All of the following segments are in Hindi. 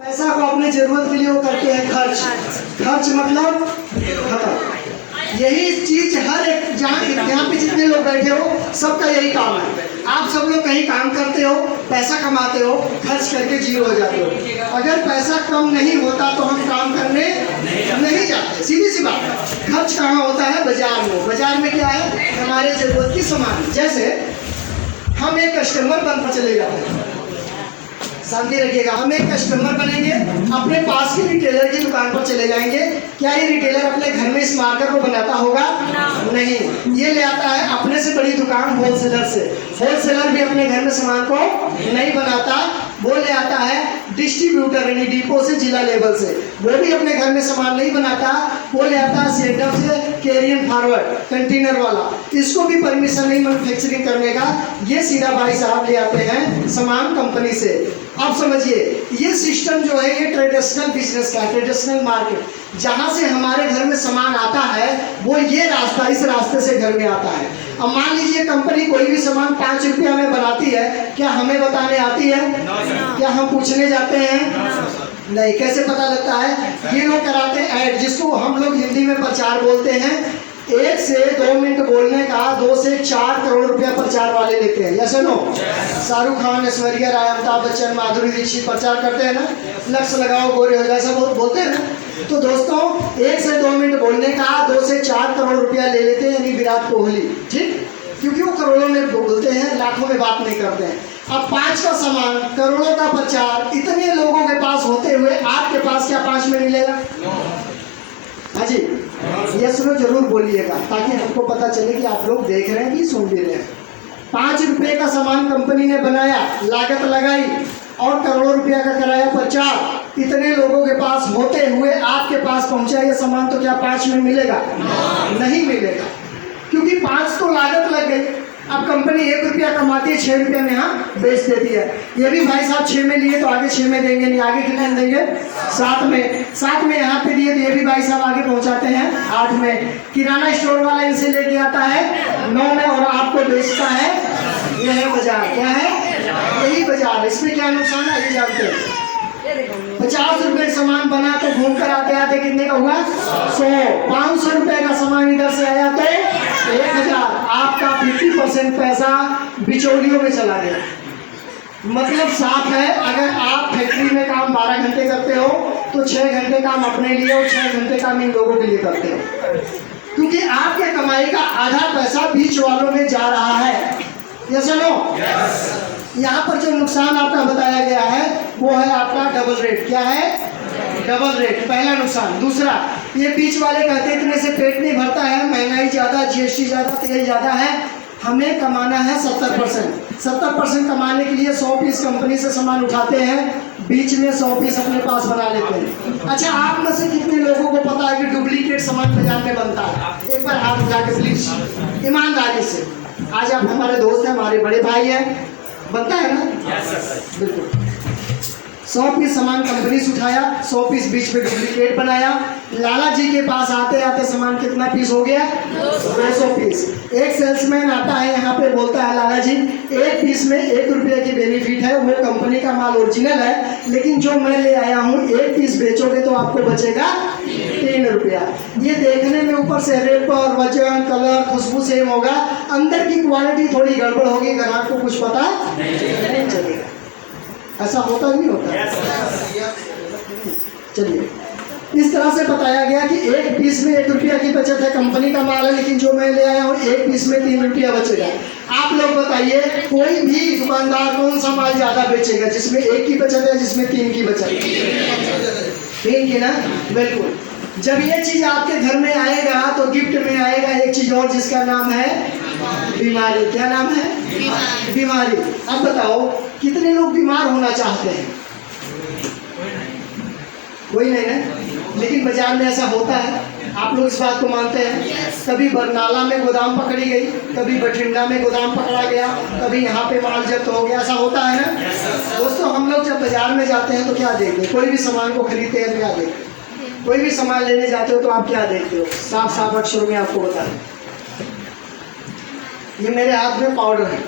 पैसा को अपने जरूरत के लिए वो करते हैं खर्च। खर्च मतलब खत्म। यही चीज हर एक यहाँ पे जितने लोग बैठे हो सबका यही काम है। आप सब लोग कहीं काम करते हो, पैसा कमाते हो, खर्च करके जीरो हो जाते हो। अगर पैसा कम नहीं होता तो हम काम करने नहीं जाते। सीधी सी बात है। खर्च कहाँ होता है? बाजार में। बाजार में क्या है? हमारे जरूरत की सामान। जैसे हम एक कस्टमर बनकर चले जाते हैं, शांति रखिएगा। हम एक कस्टमर बनेंगे, अपने पास की रिटेलर की दुकान पर चले जाएंगे। क्या ये रिटेलर अपने घर में इस मार्कर को बनाता होगा? नहीं, ये ले आता है अपने से बड़ी दुकान होलसेलर से। होलसेलर भी अपने घर में सामान को नहीं बनाता, वो ले आता है डिस्ट्रीब्यूटर यानी डिपो से, जिला लेवल से। वो भी अपने घर में सामान नहीं बनाता, वो ले आता है सेंटर से, कैरियर फॉरवर्ड कंटेनर वाला। इसको भी परमिशन नहीं मैन्युफैक्चरिंग करने का। ये सीधा भाई साहब ले आते हैं सामान कंपनी से। आप समझिए, ये सिस्टम जो है ये ट्रेडिशनल बिजनेस का, ट्रेडिशनल मार्केट। जहाँ से हमारे घर में सामान आता है वो ये रास्ता, इस रास्ते से घर में आता है। अब मान लीजिए कंपनी कोई भी सामान 5 रुपया में बनाती है, क्या हमें बताने आती है? क्या हम पूछने जाते हैं? नहीं। कैसे पता लगता है? ये लोग कराते हैं ऐड, जिसको हम लोग हिंदी में प्रचार बोलते हैं। 1 से 2 मिनट बोलने का 2 से 4 करोड़ रुपया प्रचार वाले लेते हैं। Yes no? शाहरुख खान, ऐश्वर्या राय, अमिताभ बच्चन, माधुरी दीक्षित प्रचार करते हैं ना, लक्स लगाओ गोरे हो जाए, सब बोलते हैं ना। तो दोस्तों 1 से 2 मिनट बोलने का 2 से 4 करोड़ रुपया ले लेते हैं, यानी विराट कोहली। ठीक, क्योंकि वो करोड़ों में बोलते हैं, लाखों में बात नहीं करते हैं। अब 5 का सामान, करोड़ों का प्रचार, इतने लोगों के पास होते हुए आपके पास क्या 5 में मिलेगा? हाँ जी, यस नो जरूर बोलिएगा, ताकि हमको पता चले कि आप लोग देख रहे हैं कि सुन भी रहे हैं। 5 रुपए का सामान कंपनी ने बनाया, लागत लगाई और करोड़ों रुपया का कराया प्रचार। इतने लोगों के पास होते हुए आपके पास पहुंचा ये सामान, तो क्या 5 में मिलेगा? नहीं मिलेगा, क्योंकि 5 तो लागत लग गई। अब कंपनी 1 रुपया कमाती है, 6 रुपया में यहाँ बेच देती है। ये भी भाई साहब 6 में लिए तो आगे 6 में देंगे नहीं, आगे कितने में देंगे? 7 में। 7 में यहाँ पे दिए तो ये भी भाई साहब आगे पहुँचाते हैं 8 में। किराना स्टोर वाला इनसे लेके आता है 9 में और आपको बेचता है। यह है बाजार। क्या है? यही बाजार। इसमें क्या नुकसान है ये जानते हैं? 50 रुपए सामान बना तो घूम कर आते आते कितने का हुआ? 100। 500 रुपए का सामान इधर से आया तो 1000। आपका 50% पैसा बिचौलियों में चला गया। मतलब साफ है, अगर आप फैक्ट्री में काम 12 घंटे करते हो तो 6 घंटे काम अपने लिए और 6 घंटे काम इन लोगों के लिए करते हो, क्योंकि आपके कमाई का आधा पैसा बीच वालों में जा रहा है। Yes no? यहाँ पर जो नुकसान आपका बताया गया है वो है आपका डबल रेट। क्या है? डबल रेट, पहला नुकसान। दूसरा, ये बीच वाले कहते हैं इतने से पेट नहीं भरता है, महंगाई ज़्यादा, जीएसटी ज़्यादा, तेल ज़्यादा है, हमें कमाना है 70%। 70% कमाने के लिए 100 पीस कंपनी से सामान उठाते हैं, बीच में 100 पीस अपने पास बना लेते हैं। अच्छा, आप में से कितने लोगों को पता है कि डुप्लीकेट सामान बाजार में बनता है? एक बार हाथ उठा के प्लीज, ईमानदारी से। आज आप हमारे दोस्त हैं, हमारे बड़े भाई हैं, बनता है ना? बिल्कुल। 100 पीस सामान कंपनी से उठाया, 100 पीस बीच में डुप्लीकेट बनाया। लाला जी के पास आते आते सामान कितना पीस हो गया? 200 पीस। एक सेल्समैन आता है यहाँ पे, बोलता है लाला जी 1 पीस में 1 रुपये की बेनिफिट है, वो कंपनी का माल ओरिजिनल है, लेकिन जो मैं ले आया हूँ 1 पीस बेचोगे तो आपको बचेगा 3 रुपया। ये देखने में ऊपर से रेपर, वजन, कलर, खुशबू सेम होगा, अंदर की क्वालिटी थोड़ी गड़बड़ होगी, ग्राहक को कुछ पता नहीं चलेगा। ऐसा होता नहीं होता? चलिए, इस तरह से बताया गया कि 1 पीस में 1 रुपया की बचत है, कंपनी का माल है, लेकिन जो मैं ले आया हूँ 1 पीस में 3 रुपया बचेगा। आप लोग बताइए, कोई भी दुकानदार कौन सा माल ज्यादा बेचेगा, जिसमें 1 की बचत है, जिसमें 3 की बचत है? 3 की ना? बिल्कुल। जब ये चीज आपके घर में आएगा तो गिफ्ट में आएगा एक चीज और, जिसका नाम है बीमारी। क्या नाम है? बीमारी। अब बताओ कितने लोग बीमार होना चाहते हैं? कोई नहीं ना, लेकिन बाजार में ऐसा होता है। आप लोग इस बात को मानते हैं? कभी बरनाला में गोदाम पकड़ी गई, कभी बठिंडा में गोदाम पकड़ा गया, कभी यहाँ पे माल जब्त हो गया, ऐसा होता है ना? दोस्तों, हम लोग जब बाजार में जाते हैं तो क्या देखते हैं? कोई भी सामान को खरीदते हैं तो क्या देखते हैं? कोई भी सामान लेने जाते हो तो आप क्या देखते हो? साफ साफ अक्षरों में आपको बता दें, ये मेरे हाथ में पाउडर है,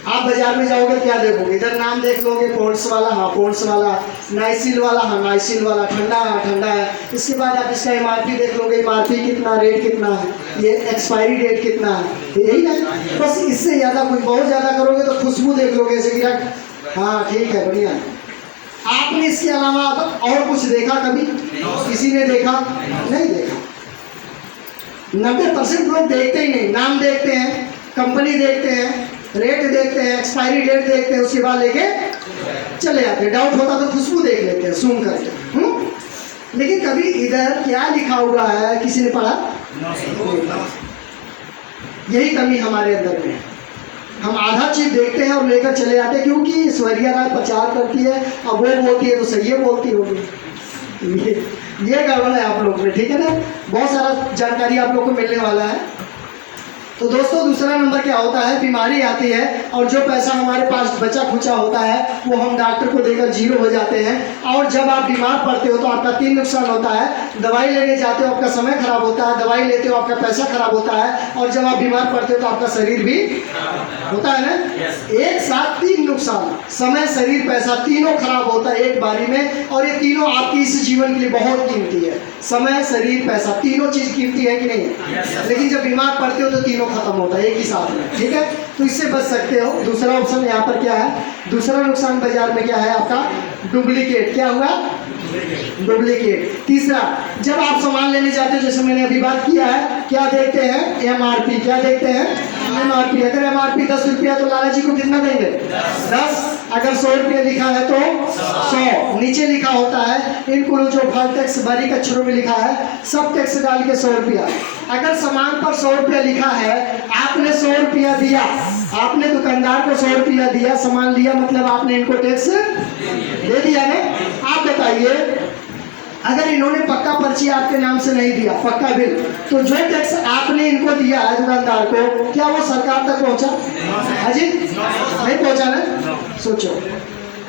आप बाजार में जाओगे क्या देखोगे, इधर नाम देख लोगे, पॉन्ड्स वाला हाँ पॉन्ड्स वाला, नाइसिल वाला हाँ नाइसिल वाला, ठंडा हाँ ठंडा है। इसके बाद आप इसका एमआरपी देख लोगे, एमआरपी कितना, रेट कितना है, ये एक्सपायरी डेट कितना है, यही ना। बस इससे ज़्यादा कुछ, बहुत ज़्यादा करोगे तो खुशबू देख लोगे ऐसे गिरा, हाँ ठीक है बढ़िया। आपने इसके अलावा और कुछ देखा कभी, किसी ने देखा नहीं देखा। 90% लोग देखते ही नहीं, नाम देखते हैं, कंपनी देखते हैं, रेट देखते हैं, एक्सपायरी डेट देखते हैं, उसके बाद लेके चले जाते हैं। डाउट होता तो खुशबू देख लेते हैं सूंघ करके। लेकिन कभी इधर क्या लिखा हुआ है किसी ने पढ़ा? यही कमी हमारे अंदर में है। हम आधा चीज देखते हैं और लेकर चले जाते हैं, क्योंकि ऐश्वर्या राय प्रचार करती है, अब वो बोलती है तो सही बोलती होगी। ये गड़बड़ है आप लोग में, ठीक है ना। बहुत सारा जानकारी आप लोग को मिलने वाला है। तो दोस्तों दूसरा नंबर क्या होता है, बीमारी आती है और जो पैसा हमारे पास बचा खुचा होता है वो हम डॉक्टर को देकर जीरो हो जाते हैं। और जब आप बीमार पड़ते हो तो आपका 3 नुकसान होता है, दवाई लेने जाते हो आपका समय खराब होता है, दवाई लेते हो आपका पैसा खराब होता है, और जब आप बीमार पड़ते हो तो आपका शरीर भी होता है ना। एक साथ 3 नुकसान, समय शरीर पैसा तीनों खराब होता है एक बारी में। और ये तीनों आपकी इस जीवन के लिए बहुत कीमती है, समय शरीर पैसा तीनों चीज कीमती है कि नहीं। लेकिन जब बीमार पड़ते हो तो तीनों खत्म होता है एक ही साथ में, ठीक है। तो इससे बच सकते हो। दूसरा ऑप्शन यहाँ पर क्या है, दूसरा नुकसान बाजार में क्या है आपका, डुप्लीकेट। क्या हुआ, डुप्लीकेट। तीसरा, जब आप सामान लेने जाते हो, जैसे मैंने अभी बात किया है, क्या देखते हैं, एमआरपी। क्या देखते हैं, एमआरपी। अगर एमआरपी 10 रुपया तो लाला जी को कितना देंगे, 10। अगर 100 रुपया लिखा है तो 100। नीचे लिखा होता है इनको जो फल टैक्स बारीक अक्षरों में लिखा है, सब टैक्स डाल के 100 रुपया। अगर सामान पर 100 रुपया लिखा है, आपने 100 रुपया दिया, आपने दुकानदार को 100 रुपया दिया, सामान लिया, मतलब आपने इनको टैक्स दे दिया ना। आप बताइए, अगर इन्होंने पक्का पर्ची आपके नाम से नहीं दिया, पक्का बिल, तो जो टैक्स आपने इनको दिया है दुकानदार को, क्या वो सरकार तक पहुंचा? अजी नहीं पहुंचा ना। सोचो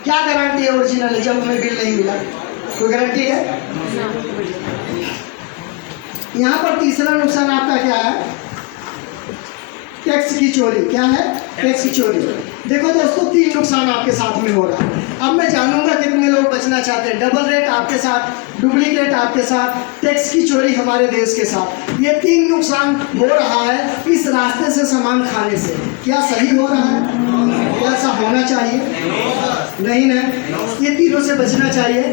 क्या गारंटी है ओरिजिनल है जब हमें बिल नहीं मिला, कोई गारंटी है? यहाँ पर तीसरा नुकसान आपका क्या है, टैक्स की चोरी। क्या है, टैक्स की चोरी। देखो दोस्तों 3 नुकसान आपके साथ में हो रहा है। अब मैं जानूंगा कितने लोग बचना चाहते हैं। डबल रेट आपके साथ, डुप्लीकेट आपके साथ, टैक्स की चोरी हमारे देश के साथ। ये 3 नुकसान हो रहा है इस रास्ते से सामान खाने से। क्या सही हो रहा है? क्या ऐसा होना चाहिए? नहीं ना। ये तीनों से बचना चाहिए।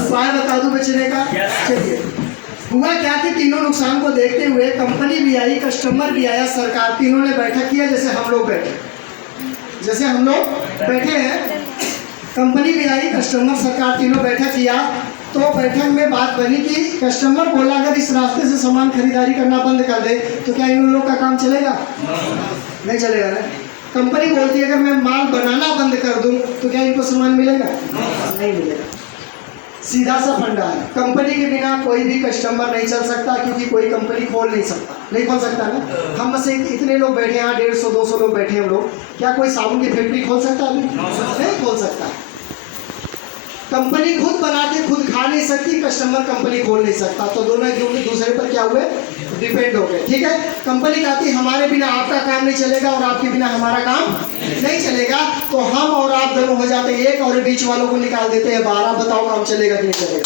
उपाय बता दूं बचने का। चलिए, हुआ क्या कि तीनों नुकसान को देखते हुए कंपनी भी आई, कस्टमर भी आया, सरकार, तीनों ने बैठक किया। जैसे हम लोग बैठे हैं, कंपनी भी आई, कस्टमर, सरकार, तीनों बैठक किया। तो बैठक में बात बनी कि कस्टमर बोला अगर इस रास्ते से सामान खरीदारी करना बंद कर दे तो क्या इन लोग का काम चलेगा? नहीं चलेगा ना। कंपनी बोलती है अगर मैं माल बनाना बंद कर दूं तो क्या इनको सामान मिलेगा? नहीं मिलेगा। सीधा सा फंडा है। कंपनी के बिना कोई भी कस्टमर नहीं चल सकता, क्योंकि कोई कंपनी खोल नहीं खोल सकता ना। हम बस इतने लोग बैठे हैं, 150-200 लोग बैठे हैं हम लोग, क्या कोई साबुन की फैक्ट्री खोल सकता है? नहीं खोल सकता। कंपनी खुद बना के खुद खा नहीं सकती, कस्टमर कंपनी खोल नहीं सकता। तो दोनों एक दूसरे पर क्या हुए, डिपेंड हो गए, ठीक है। कंपनी कहती है हमारे बिना आपका काम नहीं चलेगा और आपके बिना हमारा काम नहीं चलेगा, तो हम और आप दोनों हो जाते हैं एक और बीच वालों को निकाल देते हैं बाहर। बताओ काम चलेगा कि नहीं चलेगा?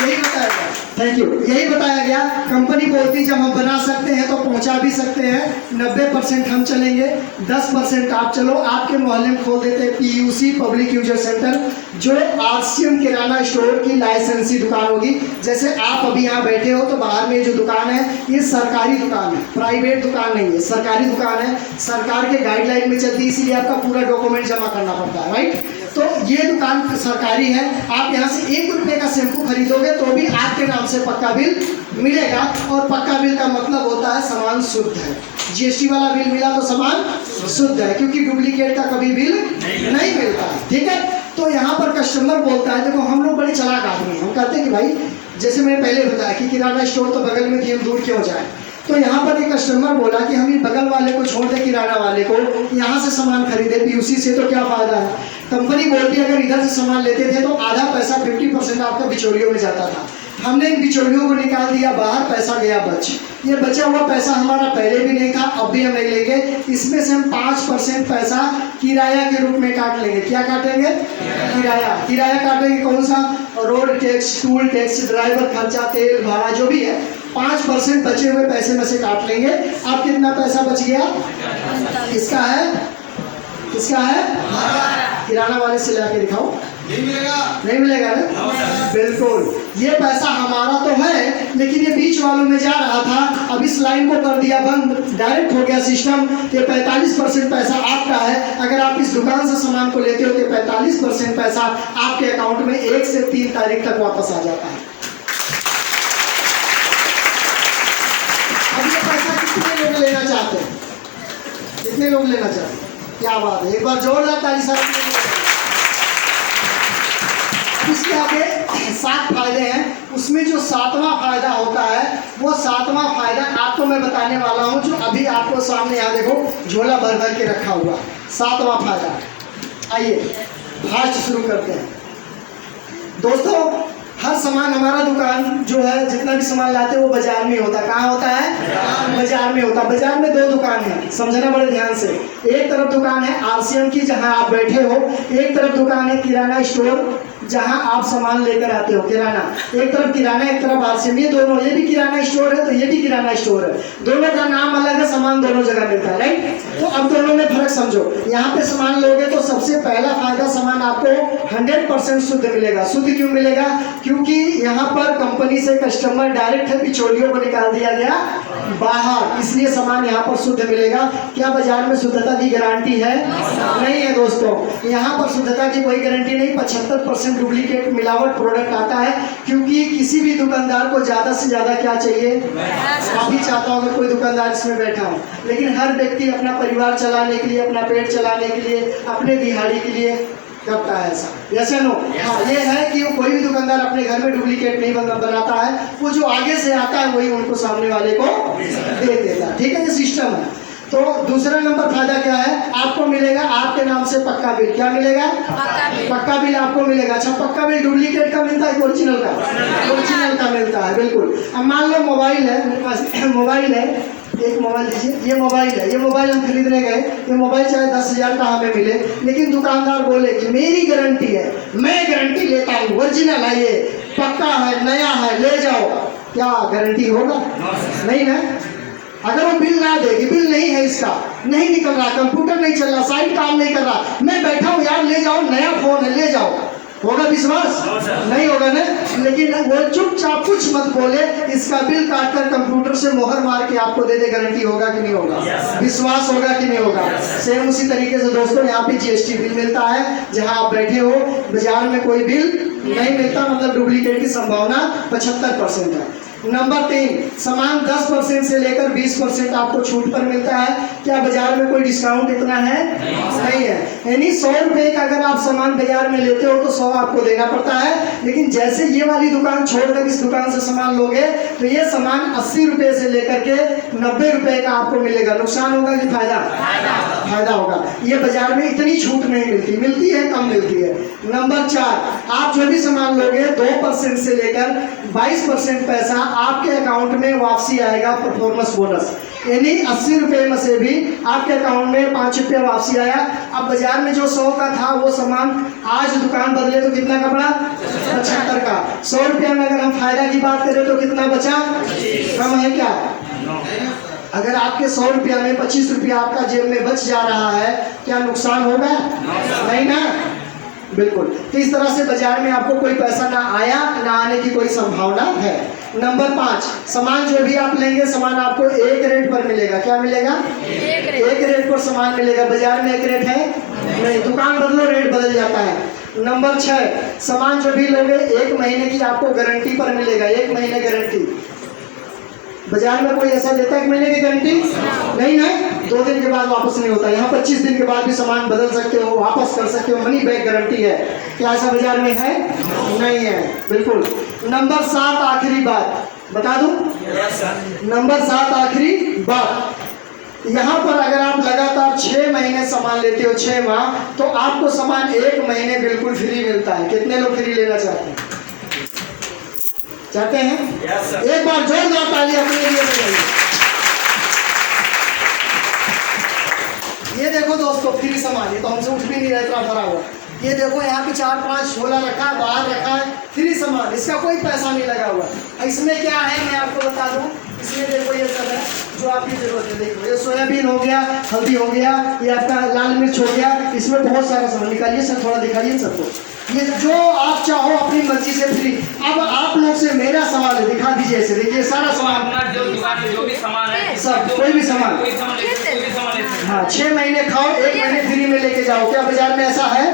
यही बताया गया। Thank you. यही बताया गया। कंपनी बोलती जब हम बना सकते हैं तो पहुंचा भी सकते हैं, 90% हम चलेंगे, 10% आप चलो। आपके मोहल्ले में खोल देते हैं PUC, पब्लिक यूजर सेंटर, जो RCM किराना स्टोर की लाइसेंसी दुकान होगी। जैसे आप अभी यहाँ बैठे हो तो बाहर में जो दुकान है ये सरकारी दुकान है, प्राइवेट दुकान नहीं है, सरकारी दुकान है, सरकार के गाइडलाइन में चलती है, इसीलिए आपका पूरा डॉक्यूमेंट जमा करना पड़ता है, राइट। तो ये दुकान सरकारी है। आप यहाँ से 1 रुपये का शैम्पू खरीदोगे तो भी आपके नाम से पक्का बिल मिलेगा, और पक्का बिल का मतलब होता है सामान शुद्ध है। GST वाला बिल मिला तो सामान शुद्ध है, क्योंकि डुप्लीकेट का कभी बिल नहीं मिलता, ठीक है। तो यहाँ पर कस्टमर बोलता है, देखो हम लोग बड़े चालाक आदमी हैं, हम कहते हैं कि भाई जैसे मैंने पहले बताया कि किराना स्टोर तो बगल में थी, हम दूर क्यों जाए। तो यहाँ पर एक कस्टमर बोला कि हम ये बगल वाले को छोड़ दे, किराना वाले को, यहाँ से सामान खरीदे PUC से, तो क्या फायदा है। कंपनी बोलती है अगर इधर से सामान लेते थे तो आधा पैसा 50% आपका बिचौलियों में जाता था, हमने इन बिचौलियों को निकाल दिया बाहर, पैसा गया बच। ये बचा हुआ पैसा हमारा पहले भी नहीं था, अब भी हम नहीं लेंगे। इसमें से हम 5% पैसा किराया के रूप में काट लेंगे। क्या काटेंगे? किराया। किराया काटेंगे कौन सा? Road tax, toll tax, driver खर्चा, तेल भाड़ा जो भी है, 5% बचे हुए पैसे में से काट लेंगे। अब कितना पैसा बच गया? किसका है? किसका है? किराना वाले से लाके दिखाओ। नहीं मिलेगा। नहीं मिलेगा ना? बिल्कुल। ये पैसा हमारा तो है, लेकिन ये बीच वालों में जा रहा था। अब इस लाइन को कर दिया बंद, डायरेक्ट हो गया सिस्टम कि 45% पैसा आपका है। अगर आप इस दुकान से सामान को लेते हो तो 45% पैसा आपके अकाउंट में 1 से 3 तारीख तक वापस आ जाता है। अब ये पैसा कितने लोग लेना चाहते हैं? कितने लोग लेना चाहते हैं? क्या बात है, एक बार जोरदार ताली साहब। इसके आगे 7 फायदे हैं, उसमें जो 7वां फायदा होता है वो 7वां फायदा आपको मैं बताने वाला हूं, जो अभी आपको सामने यहाँ देखो झोला भर भर के रखा हुआ। 7वां फायदा। आइए फास्ट शुरू करते हैं दोस्तों। हर सामान हमारा दुकान जो है, जितना भी सामान लाते हैं वो बाजार में होता है। कहाँ होता है? बाजार में होता है। बाजार में 2 दुकान है, समझना बड़े ध्यान से। एक तरफ दुकान है आरसीएम की, जहां आप बैठे हो। एक तरफ दुकान है किराना स्टोर, जहां आप सामान लेकर आते हो, किराना। एक तरफ किराना, एक तरफ आरसीएम। ये दोनों, ये भी किराना स्टोर है तो ये भी किराना स्टोर है। दोनों का नाम अलग है, सामान दोनों जगह मिलता है, राइट? तो अब दोनों में फर्क समझो। यहाँ पे सामान लोगे तो सबसे पहला फायदा, सामान आपको 100% शुद्ध मिलेगा। शुद्ध क्यों मिलेगा? क्योंकि यहाँ पर कंपनी से कस्टमर डायरेक्ट है, बिचौलियों को निकाल दिया गया बाहर, इसलिए सामान यहाँ पर शुद्ध मिलेगा। क्या बाजार में शुद्धता की गारंटी है? नहीं है दोस्तों। यहाँ पर शुद्धता की कोई गारंटी नहीं। 75% डुप्लीकेट मिलावट प्रोडक्ट आता है, क्योंकि किसी भी दुकानदार को ज्यादा से ज्यादा क्या चाहिए? आप भी चाहता हूँ अगर कोई दुकानदार इसमें बैठा हो, लेकिन हर व्यक्ति अपना परिवार चलाने के लिए, अपना पेट चलाने के लिए, अपने दिहाड़ी के लिए करता है ऐसा, जैसे नो। हाँ, ये है कि कोई भी दुकानदार अपने घर में डुप्लीकेट नहीं बनाता है, वो जो आगे से आता है वही उनको सामने वाले को दे देता है। ठीक है, ये सिस्टम है। तो दूसरा नंबर फायदा क्या है? आपको मिलेगा आपके नाम से पक्का बिल। क्या मिलेगा? पक्का बिल आपको मिलेगा। अच्छा, पक्का बिल डुप्लीकेट का मिलता है, ओरिजिनल का? ओरिजिनल का मिलता है, बिल्कुल। अब मान लो मोबाइल है, मेरे पास मोबाइल है, एक मोबाइल दीजिए। ये मोबाइल है, ये मोबाइल हम खरीदने गए, ये मोबाइल चाहे 10,000 का हमें मिले, लेकिन दुकानदार बोले कि मेरी गारंटी है, मैं गारंटी लेता हूँ, ओरिजिनल है, ये पक्का है, नया है, ले जाओ। क्या गारंटी होगा? नहीं ना। अगर वो बिल ना देगी, बिल नहीं है, इसका नहीं निकल रहा, कंप्यूटर नहीं चल रहा, साइट काम नहीं कर रहा, मैं बैठा हूँ यार, ले जाओ, नया फोन है, ले जाओ, होगा विश्वास? नहीं होगा ना। लेकिन वो चुपचाप कुछ मत बोले, इसका बिल काटकर कंप्यूटर से मोहर मार के आपको दे दे, गारंटी होगा कि नहीं होगा? विश्वास होगा कि नहीं होगा? सेम उसी तरीके से दोस्तों यहाँ पे जीएसटी बिल मिलता है, जहाँ आप बैठे हो। बाजार में कोई बिल नहीं मिलता, मतलब डुप्लीकेट की संभावना 75% है। नंबर 3, सामान 10% से लेकर 20% आपको छूट पर मिलता है। क्या बाजार में कोई डिस्काउंट इतना है? नहीं है। यानी 100 रुपए का अगर आप सामान बाजार में लेते हो तो 100 आपको देना पड़ता है, लेकिन जैसे ये वाली दुकान छोड़कर इस दुकान से सामान लोगे तो ये सामान 80 रुपए से लेकर के 90 रुपए का आपको मिलेगा। नुकसान होगा कि फायदा? फायदा होगा। ये बाजार में इतनी छूट नहीं मिलती, मिलती है, कम मिलती है। नंबर 4, आप जो भी सामान लोगे 2% से लेकर 22% पैसा आपके अकाउंट में वापसी आएगा, परफॉर्मेंस बोनस। यानी 80 रुपए में से भी आपके अकाउंट में 5 रुपये वापसी आया। अब बाजार में जो 100 का था वो सामान आज दुकान बदले तो कितना का पड़ा? 75 का। 100 रुपये में अगर हम फायदा की बात करें तो कितना बचा? कम है क्या? अगर आपके 100 रुपया में 25 रुपया आपका जेब में बच जा रहा है, क्या नुकसान होगा? नहीं ना, बिल्कुल। तो इस तरह से बाजार में आपको कोई पैसा ना आया ना आने की कोई संभावना है। नंबर 5, सामान जो भी आप लेंगे सामान आपको एक रेट पर मिलेगा। क्या मिलेगा? एक रेट पर सामान मिलेगा। बाजार में एक रेट है नहीं, दुकान बदलो रेट बदल जाता है। नंबर 6, सामान जो भी लोगे 1 महीने की आपको गारंटी पर मिलेगा। 1 महीने गारंटी। बाजार में कोई ऐसा देता है 1 महीने की गारंटी? नहीं ना। 2 दिन के बाद वापस नहीं होता। यहाँ 25 दिन के बाद भी सामान बदल सकते हो, वापस कर सकते हो, मनी बैक गारंटी है। क्या ऐसा बाजार में है? नहीं है, बिल्कुल। नंबर 7, आखिरी बात बता दूं। नंबर 7 आखिरी बात, यहाँ पर अगर आप लगातार 6 महीने सामान लेते हो, 6 माह, तो आपको सामान 1 महीने बिल्कुल फ्री मिलता है। कितने लोग फ्री लेना चाहते हैं? चाहते हैं? एक बार जोरदार ताली अपने लिए बजाइए। ये देखो दोस्तों फ्री सामान, ये तो हमसे उठ भी नहीं रहा इतना भरा हुआ। ये देखो यहाँ पे 4-5 झोला रखा है, बाहर रखा है, फ्री सामान, इसका कोई पैसा नहीं लगा हुआ। इसमें क्या है मैं आपको बता दूं, इसमें देखो ये सब है जो आपकी जरूरत है। देखो ये सोयाबीन हो गया, हल्दी हो गया, ये आपका लाल मिर्च हो गया, इसमें बहुत सारा सामान। निकालिए सर, थोड़ा दिखाइए सबको। ये जो आप चाहो अपनी मर्जी से फ्री। अब आप लोग से मेरा सवाल है, दिखा दीजिए ऐसे, देखिए सारा सामान, जो दुकान में जो भी सामान है, सब कोई भी सामान, हाँ 6 महीने खाओ, 1 महीने फ्री में लेके जाओ। क्या बाजार में ऐसा है?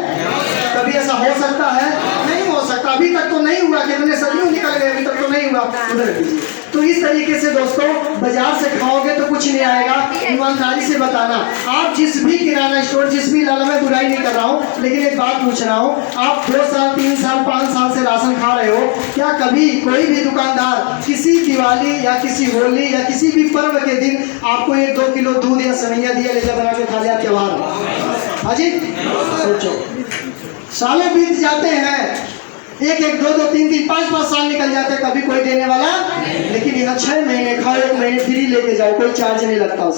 कभी ऐसा हो सकता है? नहीं हो सकता। अभी तक तो नहीं हुआ, कितने सदियों निकल गए, अभी तक तो नहीं हुआ। उधर कीजिए। तो इस तरीके से दोस्तों बाजार से खाओगे तो कुछ नहीं आएगा। ईमानदारी से बताना, आप जिस भी किराना स्टोर, जिस भी लाला, मैं बुराई नहीं कर रहा हूँ, लेकिन एक बात पूछ रहा हूँ, आप 2 साल 3 साल 5 साल से राशन खा रहे हो, क्या कभी कोई भी दुकानदार किसी दिवाली या किसी होली या किसी भी पर्व के दिन आपको 1-2 किलो दूध या सवैया दिया, ले जा बना के खा लिया त्योहार? हाजी सोचो, सालों बीत जाते हैं, 1-1, 2-2, 3-3, 5-5 साल निकल जाते हैं, कभी कोई देने वाला। लेकिन यहाँ 6 महीने खाओ, 1 महीने फ्री लेके जाओ, कोई चार्ज नहीं लगता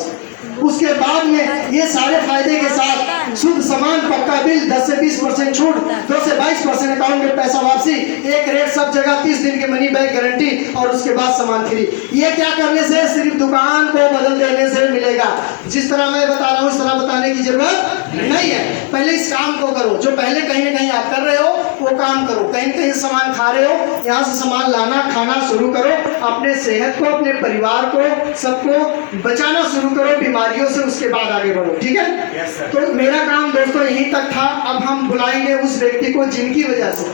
उसके बाद में ये सारे फायदे के साथ शुद्ध सामान, पक्का बिल, 10 से 20% छूट, 2 से 22% अकाउंट में पैसा वापसी, एक रेट सब जगह, 30 दिन की मनी बैक गारंटी, और उसके बाद सामान फ्री। ये क्या करने से? सिर्फ दुकान को बदल देने से मिलेगा। जिस तरह मैं बता रहा हूँ उस तरह बताने की जरूरत नहीं है। पहले इस काम को करो जो पहले कहीं ना कहीं आप कर रहे हो, वो काम करो। कहीं कहीं सामान खा रहे हो, यहाँ से सामान लाना खाना शुरू करो। अपने सेहत को, अपने परिवार को, सबको बचाना शुरू करो बीमारियों से, उसके बाद आगे बढ़ो। ठीक है? तो मेरा काम दोस्तों यहीं तक था। अब हम बुलाएंगे उस व्यक्ति को जिनकी वजह से